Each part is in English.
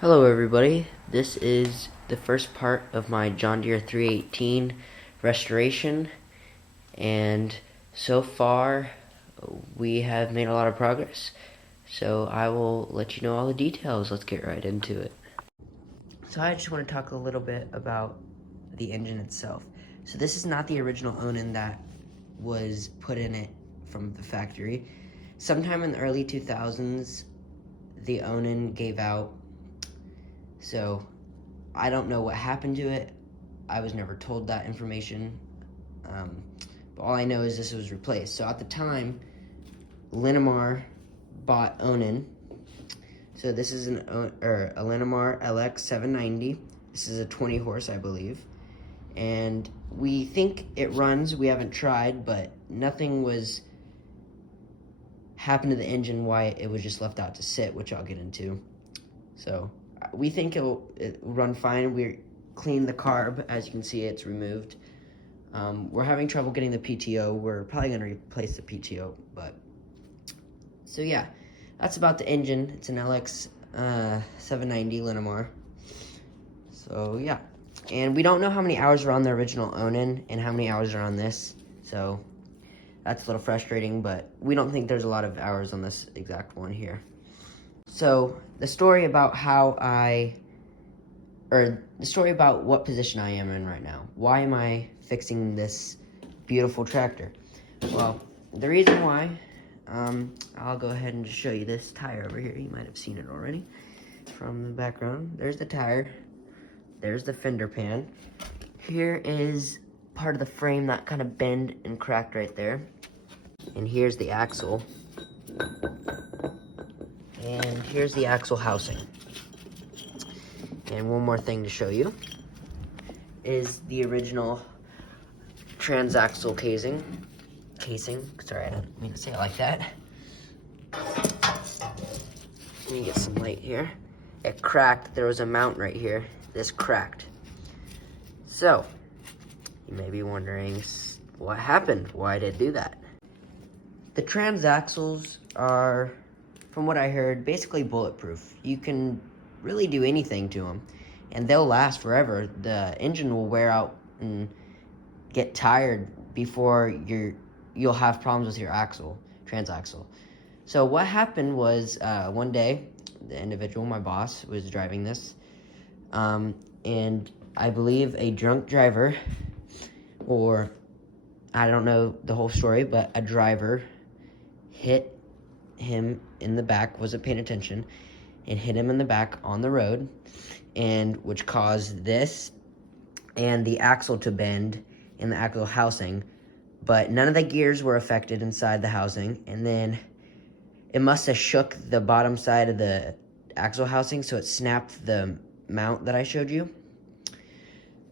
Hello everybody, this is the first part of my John Deere 318 restoration, and so far we have made a lot of progress, so I will let you know all the details. Let's get right into it. So I just want to talk a little bit about the engine itself. So this is not the original Onan that was put in it from the factory. Sometime in the early 2000s, the Onan gave out. So I don't know what happened to it. I was never told that information. But all I know is this was replaced. So at the time, Linamar bought Onan. So this is a Linamar LX 790. This is a 20 horse, I believe. And we think it runs. We haven't tried, but nothing was happened to the engine why it was just left out to sit, which I'll get into. So we think it'll run fine. We cleaned the carb. As you can see, it's removed. We're having trouble getting the PTO. We're probably going to replace the PTO. But so yeah, that's about the engine. It's an LX 790 Linamar. So yeah, and we don't know how many hours are on the original Onan and how many hours are on this. So that's a little frustrating, but we don't think there's a lot of hours on this exact one here. So the story about the story about what position I am in right now. Why am I fixing this beautiful tractor? Well, the reason why, I'll go ahead and just show you this tire over here. You might have seen it already from the background. There's the tire. There's the fender pan. Here is part of the frame that kind of bent and cracked right there. And here's the axle. And here's the axle housing. And one more thing to show you is the original transaxle casing. Sorry, I didn't mean to say it like that. Let me get some light here. It cracked. There was a mount right here. This cracked. So, you may be wondering what happened. Why did it do that? The transaxles are, from what I heard, basically bulletproof. You can really do anything to them, and they'll last forever. The engine will wear out and get tired before you'll have problems with your transaxle. So what happened was one day, the individual, my boss, was driving this, and I believe a drunk driver, or I don't know the whole story, but a driver hit him in the back, wasn't paying attention, and hit him in the back on the road, and which caused this and the axle to bend in the axle housing, but none of the gears were affected inside the housing, and then it must have shook the bottom side of the axle housing, so it snapped the mount that I showed you.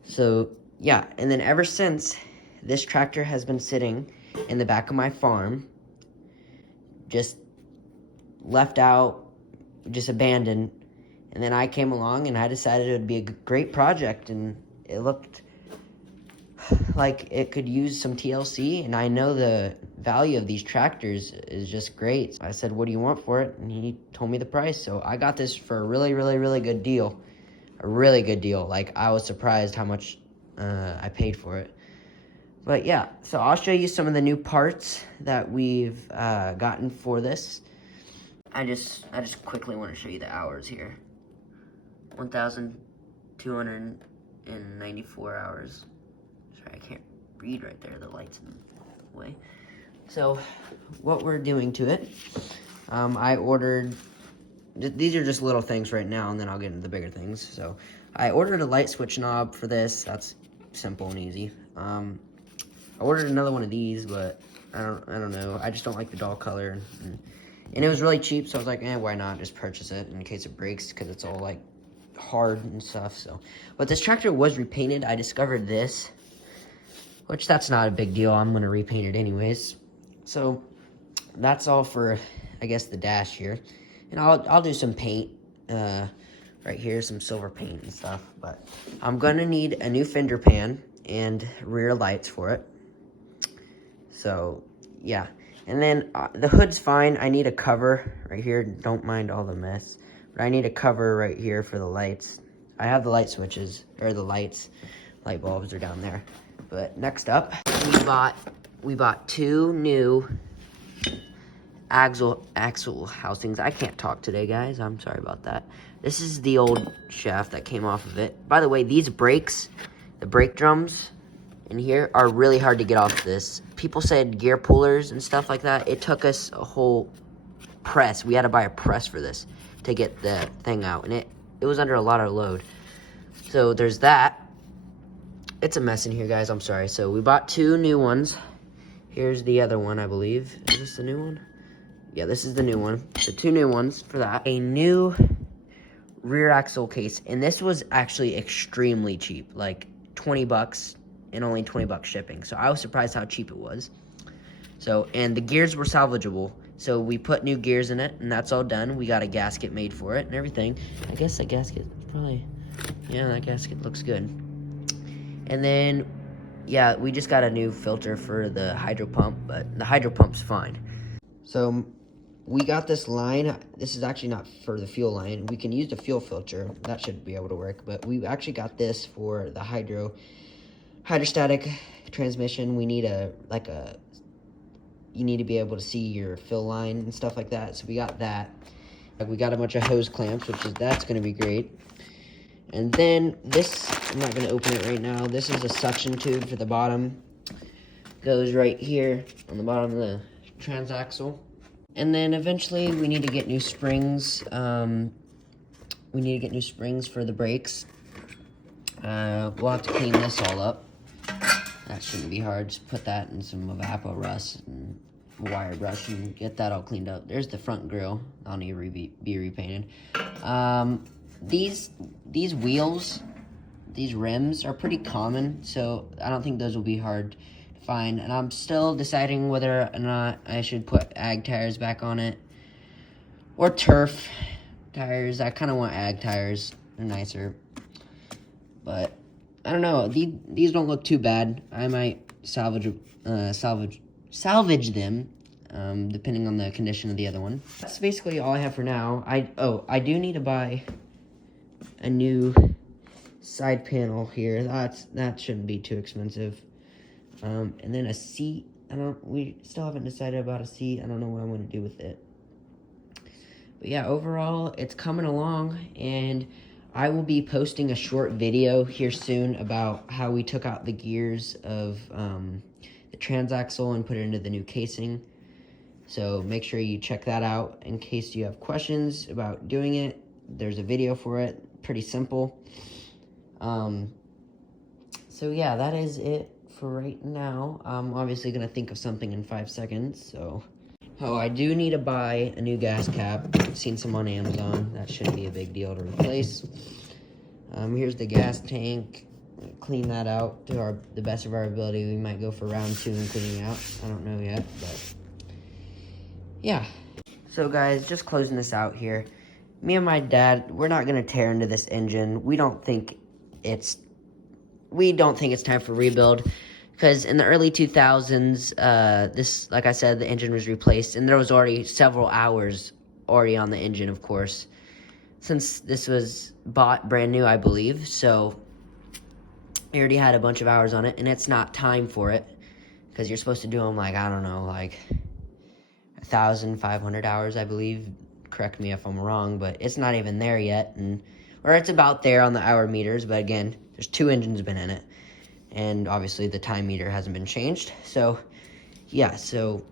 So yeah, and then ever since, this tractor has been sitting in the back of my farm, just left out, just abandoned. And then I came along and I decided it would be a great project, and it looked like it could use some TLC, and I know the value of these tractors is just great. I said, what do you want for it? And he told me the price. So I got this for a really, really, really good deal. A really good deal. Like, I was surprised how much I paid for it. But yeah, so I'll show you some of the new parts that we've gotten for this. I just quickly want to show you the hours here. 1,294 hours. Sorry, I can't read right there. The light's in the way. So, what we're doing to it, I ordered, these are just little things right now, and then I'll get into the bigger things. So, I ordered a light switch knob for this. That's simple and easy. I ordered another one of these, but I don't know. I just don't like the dull color, and it was really cheap, so I was like, why not just purchase it in case it breaks, because it's all like hard and stuff. So, but this tractor was repainted. I discovered this, which that's not a big deal. I'm gonna repaint it anyways. So that's all for, I guess, the dash here, and I'll do some paint right here, some silver paint and stuff. But I'm gonna need a new fender pan and rear lights for it. So yeah, and then the hood's fine. I need a cover right here. Don't mind all the mess, But I need a cover right here for the lights. I have the light switches, or the light bulbs are down there. But next up, we bought 2 new axle housings. I can't talk today, guys. I'm sorry about that. This is the old shaft that came off of it. By the way, these brakes, the brake drums in here are really hard to get off this. People said gear pullers and stuff like that. It took us a whole press. We had to buy a press for this to get the thing out, and it was under a lot of load. So there's that. It's a mess in here, guys. I'm sorry. So we bought 2 new ones. Here's the other one, I believe. Is this the new one? Yeah, this is the new one. So 2 new ones for that. A new rear axle case, and this was actually extremely cheap, like 20 bucks and only 20 bucks shipping. So I was surprised how cheap it was. So, and the gears were salvageable. So we put new gears in it, and that's all done. We got a gasket made for it and everything. I guess the gasket probably, yeah, that gasket looks good. And then, yeah, we just got a new filter for the hydro pump, but the hydro pump's fine. So we got this line. This is actually not for the fuel line. We can use the fuel filter. That should be able to work, but we actually got this for the hydrostatic transmission. We need you need to be able to see your fill line and stuff like that. So we got that. We got a bunch of hose clamps, that's going to be great. And then this, I'm not going to open it right now. This is a suction tube for the bottom. Goes right here on the bottom of the transaxle. And then eventually we need to get new springs. We need to get new springs for the brakes. We'll have to clean this all up. That shouldn't be hard. Just put that in some Evapco rust and wire brush and get that all cleaned up. There's the front grille. I'll need to be repainted. These wheels, these rims are pretty common, so I don't think those will be hard to find. And I'm still deciding whether or not I should put ag tires back on it or turf tires. I kind of want ag tires. They're nicer, but I don't know. These don't look too bad. I might salvage them, depending on the condition of the other one. That's basically all I have for now. I do need to buy a new side panel here. That shouldn't be too expensive. And then a seat. We still haven't decided about a seat. I don't know what I'm going to do with it. But yeah, overall, it's coming along, and I will be posting a short video here soon about how we took out the gears of the transaxle and put it into the new casing. So make sure you check that out in case you have questions about doing it. There's a video for it, pretty simple. So yeah, that is it for right now. I'm obviously gonna think of something in 5 seconds, so. Oh, I do need to buy a new gas cap. I've seen some on Amazon. That shouldn't be a big deal to replace. Here's the gas tank. Clean that out to the best of our ability. We might go for round 2 and cleaning out. I don't know yet, but yeah. So guys, just closing this out here. Me and my dad, we're not gonna tear into this engine. We don't think it's time for rebuild. Because in the early 2000s, this, like I said, the engine was replaced, and there was already several hours already on the engine, of course, since this was bought brand new, I believe. So it already had a bunch of hours on it, and it's not time for it, because you're supposed to do them, like, I don't know, like 1,500 hours, I believe. Correct me if I'm wrong, but it's not even there yet, or it's about there on the hour meters, but again, there's 2 engines been in it. And obviously the time meter hasn't been changed. So, yeah, so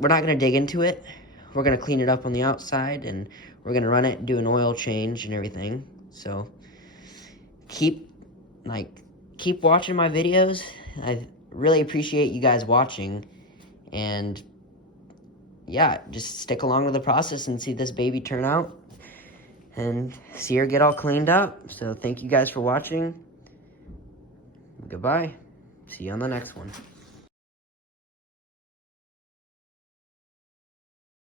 we're not going to dig into it. We're going to clean it up on the outside, and we're going to run it, do an oil change and everything. So, keep watching my videos. I really appreciate you guys watching. And, yeah, just stick along with the process and see this baby turn out. And see her get all cleaned up. So, thank you guys for watching. Goodbye. See you on the next one.